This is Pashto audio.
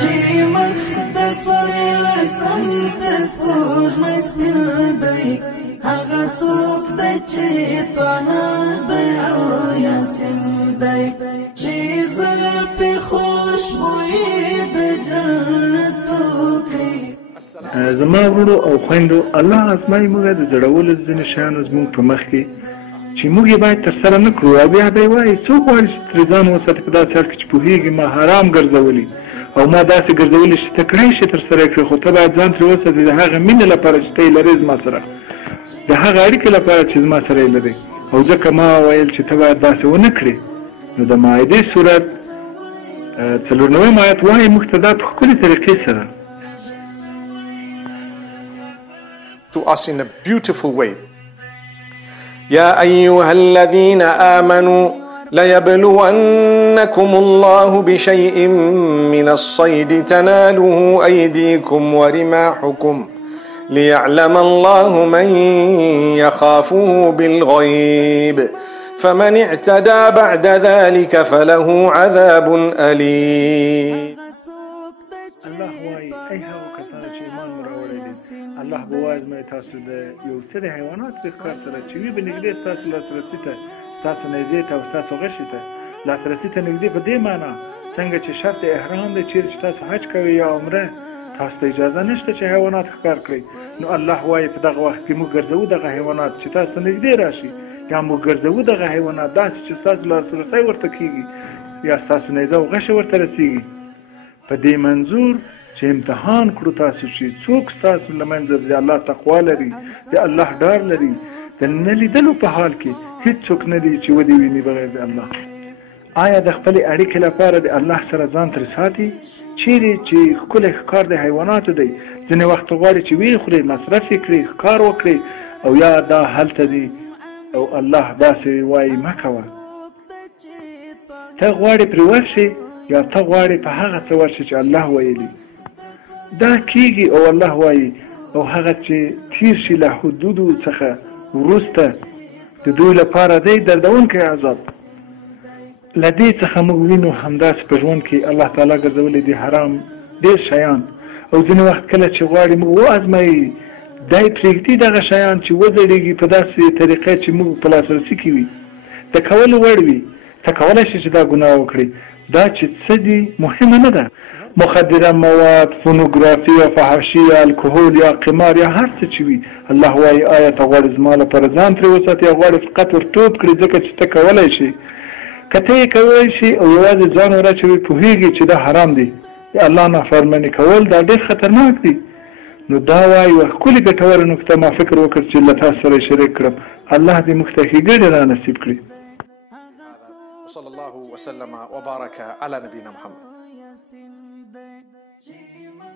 چې مخ د څوارلس سمت سپوږمۍ سپین دی، هغه څوک دی چې طه دی او یاسین دی، چې زلفې خوشبویي د جنت وکړي. زما ورونو او خویندو، الله ازمایي موږ د زړولو ځینې شیانو زموږ په مخ کې چې موږ یې باید ترسره نه کړو، او بیا به یې وایي څوک غواړي چې ترې ځان وساتي په داسې حال کې چې پوهېږي ما حرام ګرځولي او ما داسې ګرځولي چې ته کړی شي ترسره یې کړې، خو ته باید ځان ترې وساتې د هغه مینې لپاره چې ته یې لرې زما سره، د هغه اړیکې لپاره چې زما سره یې لرې، او ځکه ما ویل چې ته باید داسې ونه کړې. نو د مائدې سورت 4 آیت وایي موږ ته دا په ښکلې طریقې سره to us in a beautiful way. يا أيها الذين آمنوا ليبلونكم الله بشيء من الصيد تناله أيديكم ورماحكم ليعلم الله من يخافه بالغيب فمن اعتدى بعد ذلك فله عذاب أليم. الله وایي ای هغو کسانو چې ایمان مو راوړی دی، الله به وازمایي تاسو د یو څه د حیواناتو په ښکار سره چې وي به نږدې ستاسو لاسرسي ته، ستاسو نیزې ته او ستاسو غشي ته. لاسرسي ته نږدې په دې معنا څنګه چې شرط احرام دی، چیرې چې تاسو حج کوئ یا عمره، تاسو ته اجازه نشته چې حیوانات ښکار کړئ. نو الله وایي په دغه وخت کې موږ ګرځوو دغه حیوانات چې تاسو ته نږدې راشي، یا موږ ګرځوو دغه حیوانات داسې چې ستاسو لاسرسی ورته کېږي یا ستاسو نیزه او غشه ورته رسېږي، په دې منظور چې امتحان کړو تاسو چې څوک ستاسو له منځه د الله تقوا لري، د الله ډار لري، د نه لیدلو په حال کې هېڅوک نه دی چې ودې ویني بغیر د الله. آیا د خپلې اړیکې لپاره د الله سره ځان ترې ساتي؟ چیرې چې ښکلی ښکار د حیواناتو دی، ځینې وخت غواړي چې ویې خوري، مصرف یې کړي، ښکار وکړي، او یا دا هلته دی او الله داسې وایي مه کوه. ته غواړې پرې ورشې یا ته غواړې په هغه څه ورشې چې الله ویلي. دا کېږي او الله وایي او هغه چې تیر شي له حدودو څخه وروسته د دوی لپاره دی دردونکی عذاب. له دې څخه موږ وینو همداسې په ژوند کې الله تعالی ګرځولي دي حرام ډېر شیان، او ځینې وخت کله چې غواړي موږ وازمایي دی پرېږدي دغه شیان چې وځړېږي په داسې طریقه چې موږ په لاسرسي کې وي، د کولو وړ وي. ته کولی شې چې دا ګناه وکړې. دا چې څه دي مهمه نه ده، مخدره مواد، فونوګرافي یا فحاشي یا الکحول یا قمار یا هر څه چې وي، الله وایي آیا ته غواړې زما لپاره ځان ترې وساتې یا غواړې فقط ور ټوپ کړې ځکه چې ته کولی شې؟ که ته یې کولی شي او یوازې ځان ور اچوي، پوهېږي چې دا حرام دی، د الله نافرماني کول دا ډېر خطرناک دی، نو دا وایي یوه ښکلې ګټوره نکته ما فکر وکړ چې له تاسو سره شریک کړم. الله دې موږ ته ښېګڼې را نصیب کړي. وصلى الله وسلم وبارك على نبينا محمد.